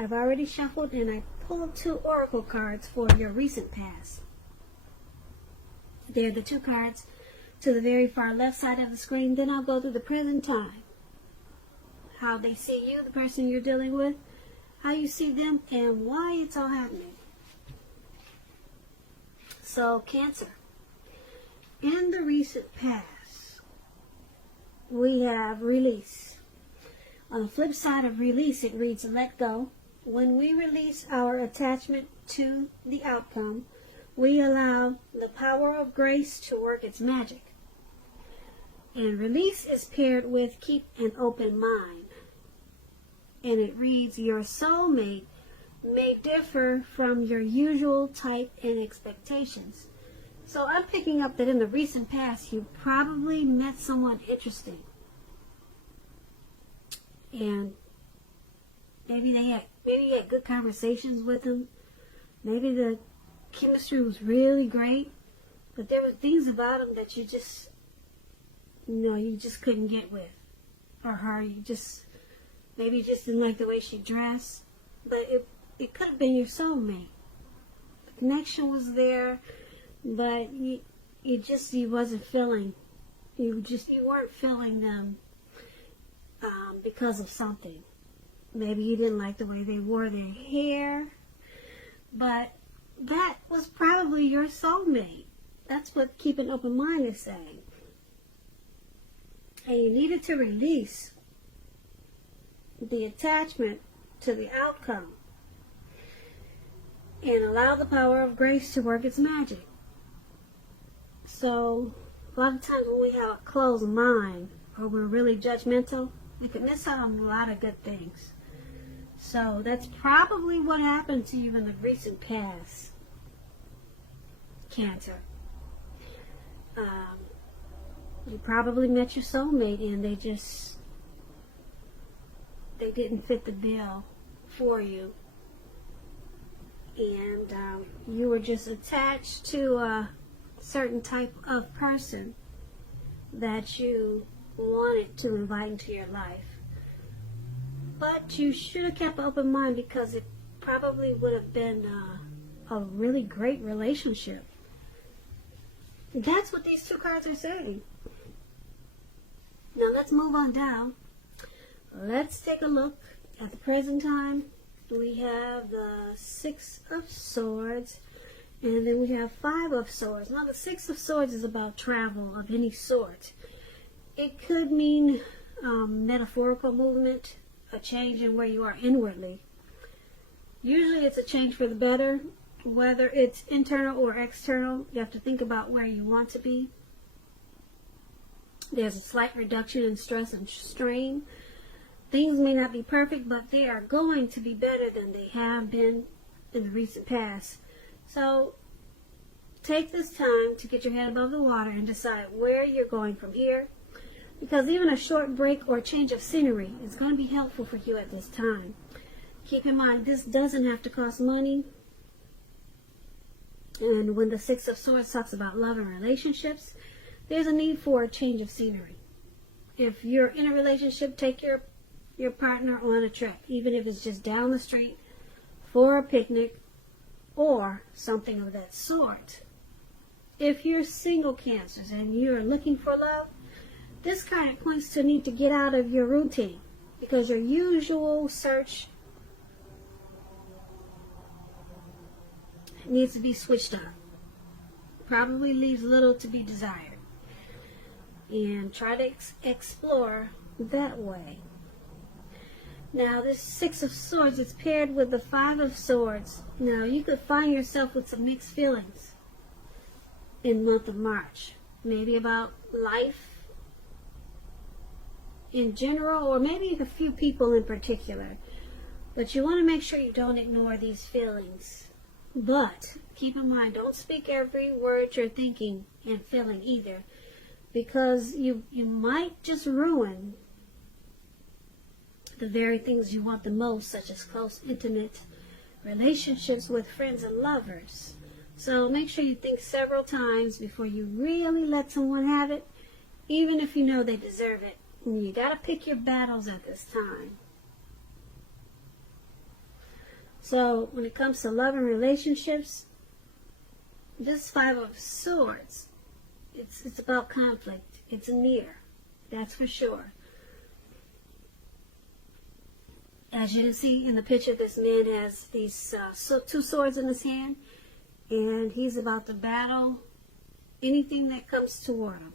I've already shuffled and I pulled 2 oracle cards for your recent past. They're the 2 cards to the very far left side of the screen. Then I'll go through the present time. How they see you, the person you're dealing with, how you see them, and why it's all happening. So, Cancer. In the recent past, we have release. On the flip side of release, it reads let go. When we release our attachment to the outcome, we allow the power of grace to work its magic. And release is paired with keep an open mind. And it reads, your soulmate may differ from your usual type and expectations. So I'm picking up that in the recent past, you probably met someone interesting. And maybe you had good conversations with them. Maybe the chemistry was really great. But there were things about them that you just couldn't get with. Or her, maybe you just didn't like the way she dressed. But it could have been your soulmate. The connection was there, but you wasn't feeling. You weren't feeling them because of something. Maybe you didn't like the way they wore their hair, but that was probably your soulmate. That's what keep an open mind is saying. And you needed to release the attachment to the outcome and allow the power of grace to work its magic. So, a lot of times when we have a closed mind or we're really judgmental, we could miss out on a lot of good things. So, that's probably what happened to you in the recent past, Cancer. You probably met your soulmate and they didn't fit the bill for you. And you were just attached to a certain type of person that you wanted to invite into your life. But you should have kept an open mind because it probably would have been a really great relationship. That's what these 2 cards are saying. Now let's move on down. Let's take a look at the present time. We have the 6 of Swords, and then we have 5 of Swords. Now the 6 of Swords is about travel of any sort. It could mean metaphorical movement, a change in where you are inwardly. Usually it's a change for the better. Whether it's internal or external, you have to think about where you want to be. There's a slight reduction in stress and strain. Things may not be perfect, but they are going to be better than they have been in the recent past. So take this time to get your head above the water and decide where you're going from here. Because even a short break or change of scenery is going to be helpful for you at this time. Keep in mind, this doesn't have to cost money. And when the 6 of Swords talks about love and relationships, there's a need for a change of scenery. If you're in a relationship, take your partner on a trip, even if it's just down the street for a picnic or something of that sort. If you're single, Cancers, and you're looking for love, this kind of points to a need to get out of your routine because your usual search needs to be switched up. Probably leaves little to be desired. And try to explore that way. Now this 6 of Swords is paired with the 5 of Swords. Now you could find yourself with some mixed feelings in the month of March. Maybe about life in general, or maybe a few people in particular. But you want to make sure you don't ignore these feelings. But keep in mind, don't speak every word you're thinking and feeling either. Because you might just ruin the very things you want the most, such as close, intimate relationships with friends and lovers. So make sure you think several times before you really let someone have it, even if you know they deserve it. And you got to pick your battles at this time. So when it comes to love and relationships, this Five of Swords, it's about conflict. It's near, that's for sure. As you can see in the picture, this man has these two swords in his hand, and he's about to battle anything that comes toward him.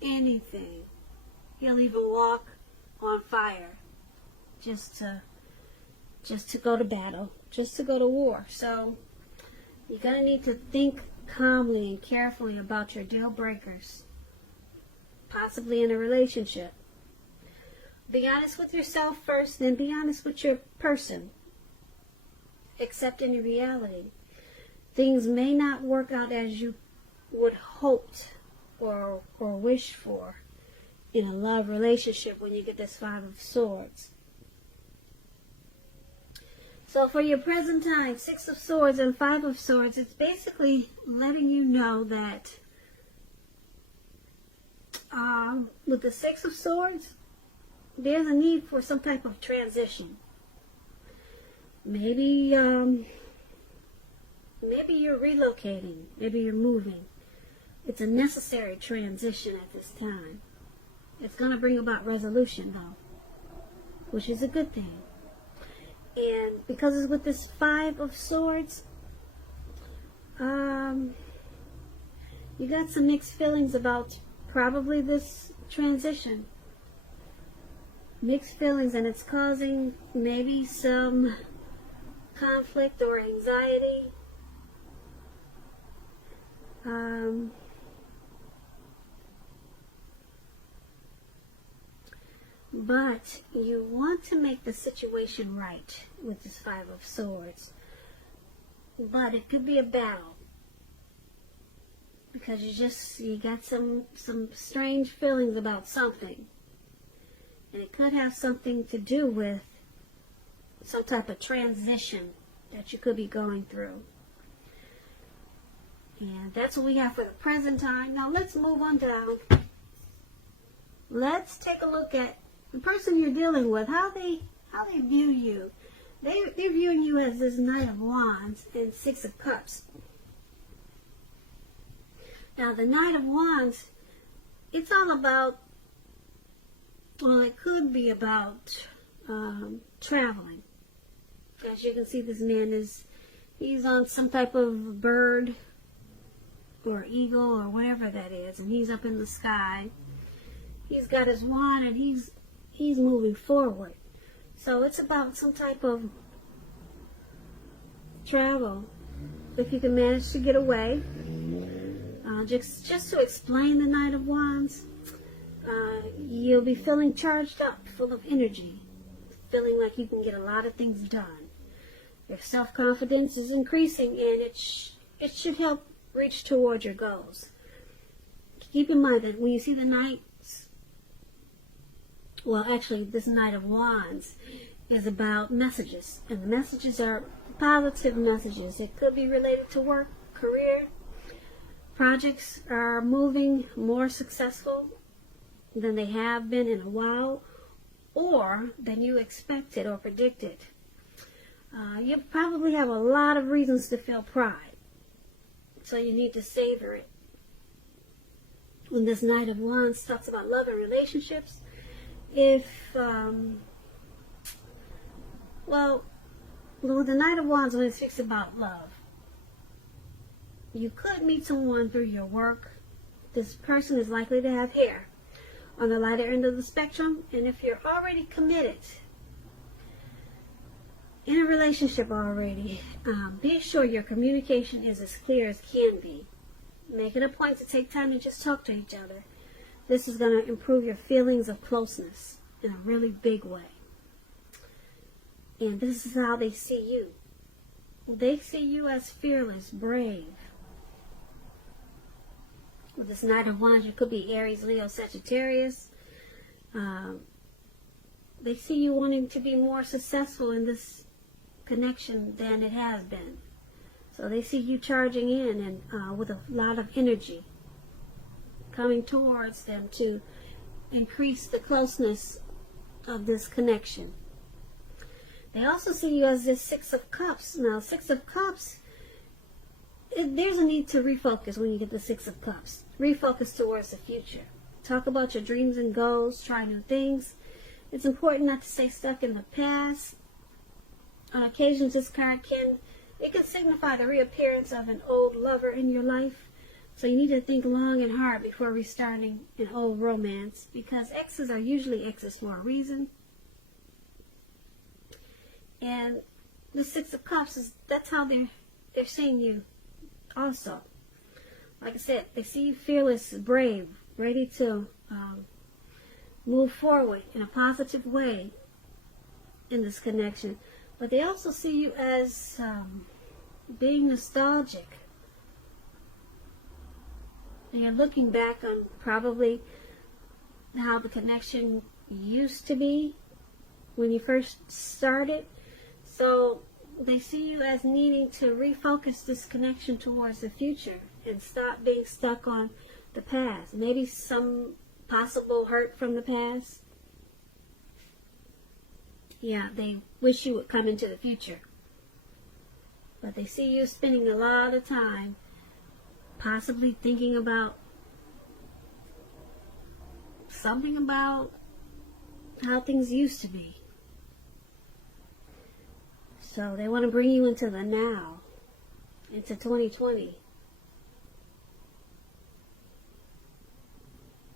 Anything. He'll even walk on fire just to go to battle, just to go to war. So you're going to need to think calmly and carefully about your deal breakers, possibly in a relationship. Be honest with yourself first, then be honest with your person. Accept any reality. Things may not work out as you would hoped or wished for in a love relationship when you get this Five of Swords. So for your present time, Six of Swords and Five of Swords, it's basically letting you know that with the Six of Swords, there's a need for some type of transition. Maybe you're relocating. Maybe you're moving. It's a necessary transition at this time. It's going to bring about resolution, though, which is a good thing. And because it's with this Five of Swords, you got some mixed feelings about probably this transition. Mixed feelings, and it's causing maybe some conflict or anxiety. But you want to make the situation right with this Five of Swords. But it could be a battle, because you got some strange feelings about something. And it could have something to do with some type of transition that you could be going through. And that's what we have for the present time. Now let's move on down. Let's take a look at the person you're dealing with, how they view you. They're viewing you as this Knight of Wands and Six of Cups. Now the Knight of Wands, it's all about, well, it could be about traveling. As you can see, this man he's on some type of bird or eagle or whatever that is, and he's up in the sky. He's got his wand and he's moving forward. So it's about some type of travel. If you can manage to get away, just to explain the Knight of Wands, you'll be feeling charged up, full of energy, feeling like you can get a lot of things done. Your self-confidence is increasing, and it should help reach toward your goals. Keep in mind that when you see the Knights, well, actually, this Knight of Wands is about messages, and the messages are positive messages. It could be related to work, career. Projects are moving more successful than they have been in a while, or than you expected or predicted. You probably have a lot of reasons to feel pride, so you need to savor it. When this Knight of Wands talks about love and relationships, with the Knight of Wands, when it speaks about love, you could meet someone through your work. This person is likely to have hair on the lighter end of the spectrum, and if you're already committed in a relationship already, be sure your communication is as clear as can be. Make it a point to take time and just talk to each other. This is going to improve your feelings of closeness in a really big way. And this is how they see you. They see you as fearless, brave. With this Knight of Wands, you could be Aries, Leo, Sagittarius. They see you wanting to be more successful in this connection than it has been. So they see you charging in and with a lot of energy coming towards them to increase the closeness of this connection. They also see you as this Six of Cups. Now, Six of Cups, there's a need to refocus when you get the Six of Cups. Refocus towards the future. Talk about your dreams and goals. Try new things. It's important not to stay stuck in the past. On occasions, this card can signify the reappearance of an old lover in your life. So you need to think long and hard before restarting an old romance, because exes are usually exes for a reason. And the Six of Cups, that's how they're seeing you also. Like I said, they see you fearless, brave, ready to move forward in a positive way in this connection. But they also see you as being nostalgic. And you're looking back on probably how the connection used to be when you first started. So they see you as needing to refocus this connection towards the future and stop being stuck on the past. Maybe some possible hurt from the past. Yeah, they wish you would come into the future. But they see you spending a lot of time possibly thinking about something about how things used to be. So they want to bring you into the now, into 2020.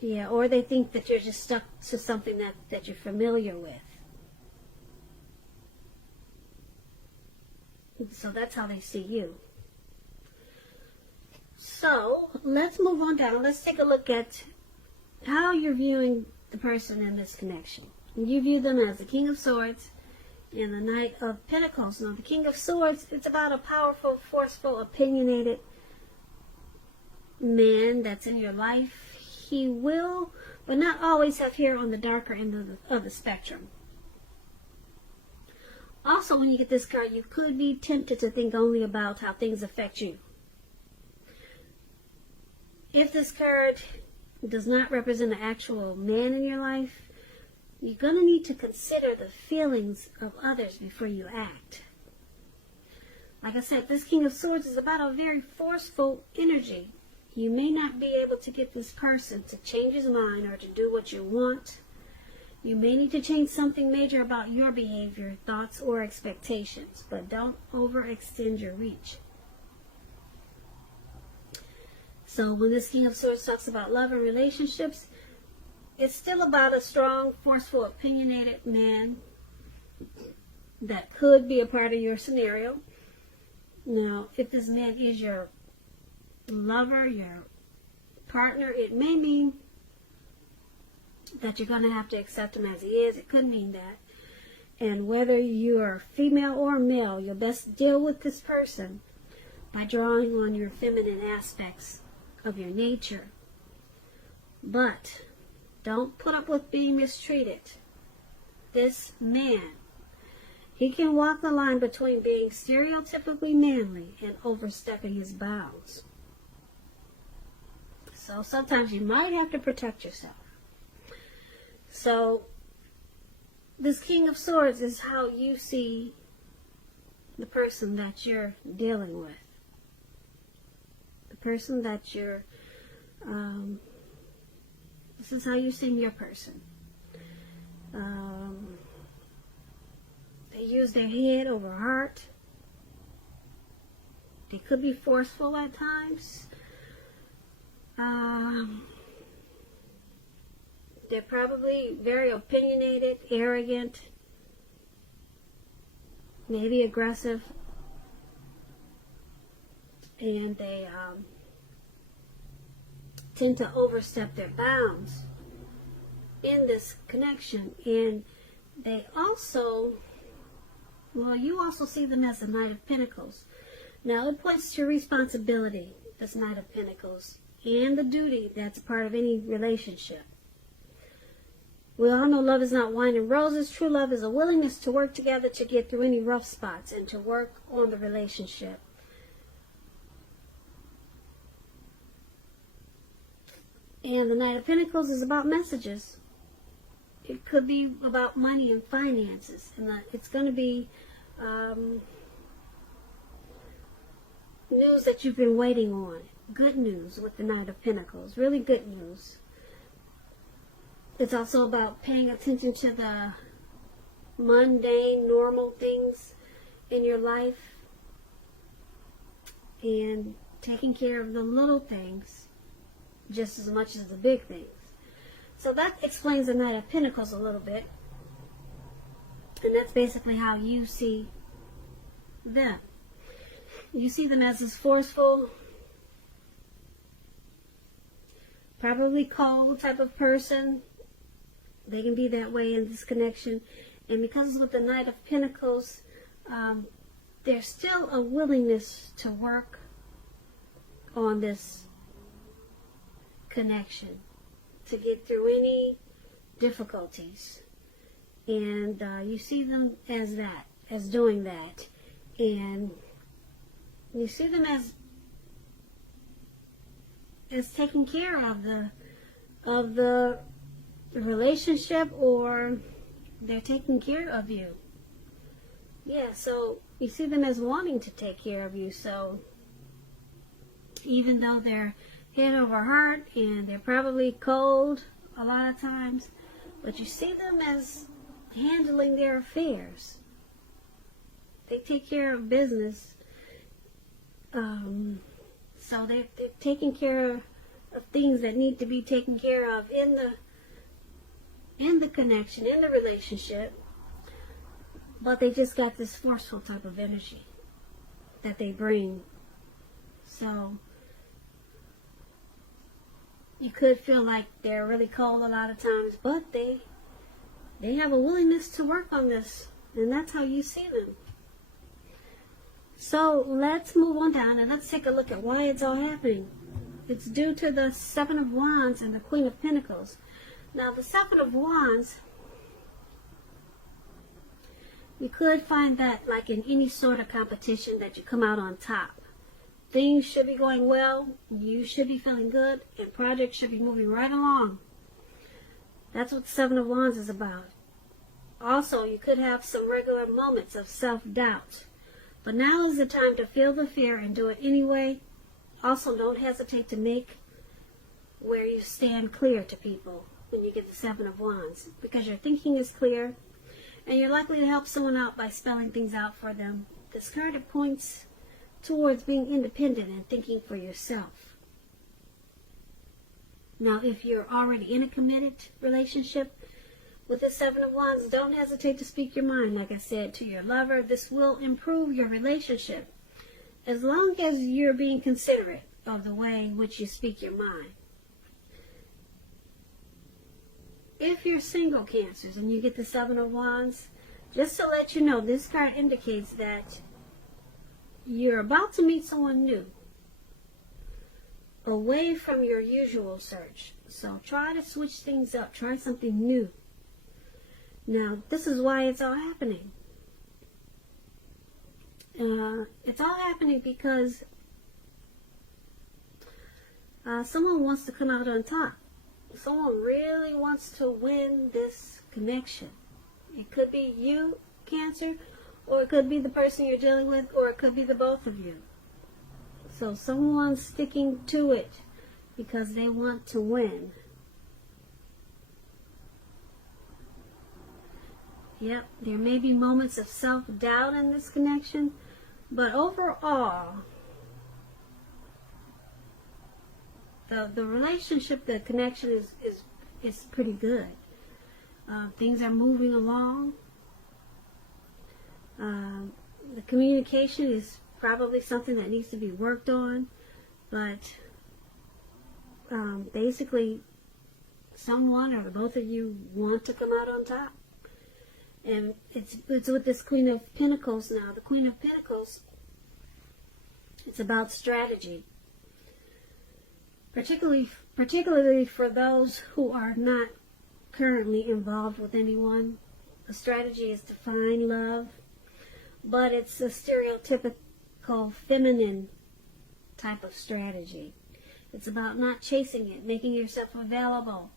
Yeah, or they think that you're just stuck to something that you're familiar with. So that's how they see you. So let's move on down. Let's take a look at how you're viewing the person in this connection. You view them as the King of Swords and the Knight of Pentacles. Now, the King of Swords, it's about a powerful, forceful, opinionated man that's in your life. He will, but not always, have hair on the darker end of the spectrum. Also, when you get this card, you could be tempted to think only about how things affect you. If this card does not represent an actual man in your life, you're going to need to consider the feelings of others before you act. Like I said, this King of Swords is about a very forceful energy. You may not be able to get this person to change his mind or to do what you want. You may need to change something major about your behavior, thoughts, or expectations, but don't overextend your reach. So when this King of Swords talks about love and relationships, it's still about a strong, forceful, opinionated man that could be a part of your scenario. Now, if this man is your lover, your partner, it may mean that you're going to have to accept him as he is. It could mean that. And whether you're female or male, you'll best deal with this person by drawing on your feminine aspects of your nature. But don't put up with being mistreated. This man, he can walk the line between being stereotypically manly and overstepping his bounds. So sometimes you might have to protect yourself. So this King of Swords is how you see the person that you're dealing with. The person that you're, this is how you see your person. They use their head over heart. They could be forceful at times. They're probably very opinionated, arrogant, maybe aggressive, and they tend to overstep their bounds in this connection. And they also, well, you also see them as the Knight of Pentacles. Now, it points to responsibility, this Knight of Pentacles, and the duty that's part of any relationship. We all know love is not wine and roses. True love is a willingness to work together to get through any rough spots and to work on the relationship. And the Knight of Pentacles is about messages. It could be about money and finances, and it's going to be news that you've been waiting on. Good news with the Knight of Pentacles. Really good news. It's also about paying attention to the mundane, normal things in your life and taking care of the little things just as much as the big things. So that explains the Knight of Pentacles a little bit. And that's basically how you see them. You see them as this forceful, probably cold type of person. They can be that way in this connection. And because with the Knight of Pentacles, there's still a willingness to work on this connection, to get through any difficulties. And you see them as that, as doing that. And you see them as taking care of the relationship, or they're taking care of you. Yeah, so you see them as wanting to take care of you. So even though they're head over heart and they're probably cold a lot of times, but you see them as handling their affairs. They take care of business. So they're taking care of things that need to be taken care of in the connection, in the relationship. But they just got this forceful type of energy that they bring. So you could feel like they're really cold a lot of times, but they have a willingness to work on this, and that's how you see them. So let's move on down and let's take a look at why it's all happening. It's due to the Seven of Wands and the Queen of Pentacles. Now the Seven of Wands, you could find that like in any sort of competition that you come out on top. Things should be going well, you should be feeling good, and projects should be moving right along. That's what the Seven of Wands is about. Also, you could have some regular moments of self-doubt. But now is the time to feel the fear and do it anyway. Also, don't hesitate to make where you stand clear to people when you get the Seven of Wands, because your thinking is clear and you're likely to help someone out by spelling things out for them. This card points towards being independent and thinking for yourself. Now, if you're already in a committed relationship with the Seven of Wands, don't hesitate to speak your mind, like I said, to your lover. This will improve your relationship as long as you're being considerate of the way in which you speak your mind. If you're single, Cancers, and you get the Seven of Wands, just to let you know, this card indicates that you're about to meet someone new, away from your usual search. So try to switch things up. Try something new. Now, this is why it's all happening. It's all happening because someone wants to come out on top. Someone really wants to win this connection. It could be you, Cancer, or it could be the person you're dealing with, or it could be the both of you. So someone's sticking to it because they want to win. Yep, there may be moments of self-doubt in this connection, but overall, the relationship, the connection is pretty good. Things are moving along. The communication is probably something that needs to be worked on, but basically, someone or both of you want to come out on top. And it's with this Queen of Pentacles now. The Queen of Pentacles, it's about strategy. Particularly for those who are not currently involved with anyone. The strategy is to find love, but it's a stereotypical feminine type of strategy. It's about not chasing it, making yourself available,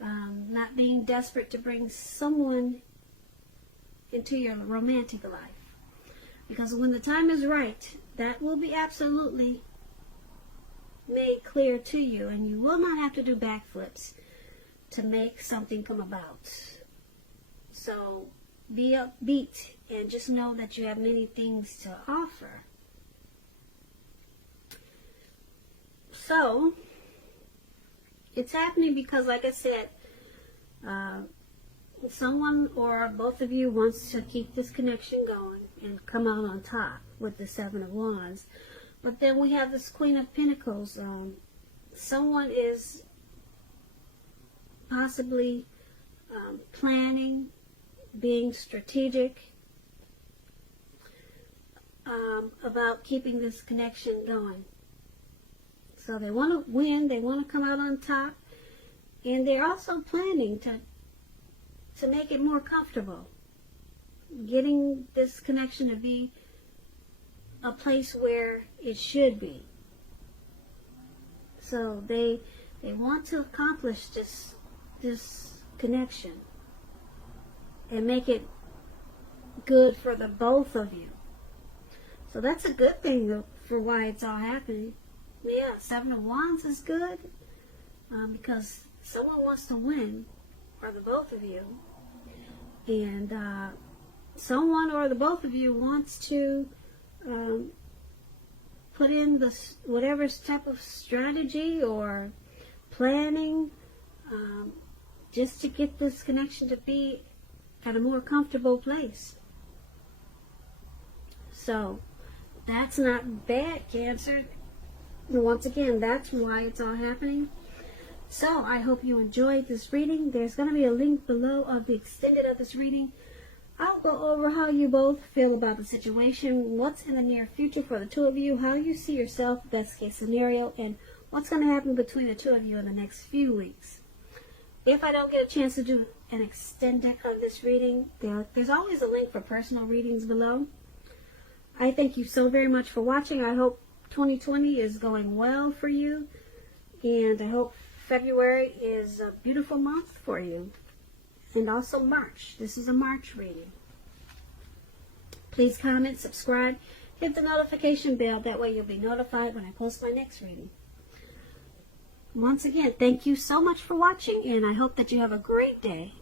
not being desperate to bring someone into your romantic life. Because when the time is right, that will be absolutely made clear to you, and you will not have to do backflips to make something come about. So be upbeat and just know that you have many things to offer. So it's happening because, like I said, someone or both of you wants to keep this connection going and come out on top with the Seven of Wands. But then we have this Queen of Pentacles. Someone is possibly planning, being strategic about keeping this connection going. So they want to win, they want to come out on top, and they're also planning to make it more comfortable, getting this connection to be a place where it should be. So they want to accomplish this connection and make it good for the both of you. So that's a good thing for why it's all happening. Yeah, Seven of Wands is good because someone wants to win, or the both of you, and someone or the both of you wants to put in whatever type of strategy or planning just to get this connection to be at a more comfortable place. So that's not bad, Cancer. Once again, that's why it's all happening. So I hope you enjoyed this reading. There's going to be a link below of the extended of this reading. I'll go over how you both feel about the situation, what's in the near future for the two of you, how you see yourself, best case scenario, and what's going to happen between the two of you in the next few weeks. If I don't get a chance to do an extended of this reading, there's always a link for personal readings below. I thank you so very much for watching. I hope 2020 is going well for you, and I hope February is a beautiful month for you. And also March. This is a March reading. Please comment, subscribe, hit the notification bell. That way you'll be notified when I post my next reading. Once again, thank you so much for watching, and I hope that you have a great day.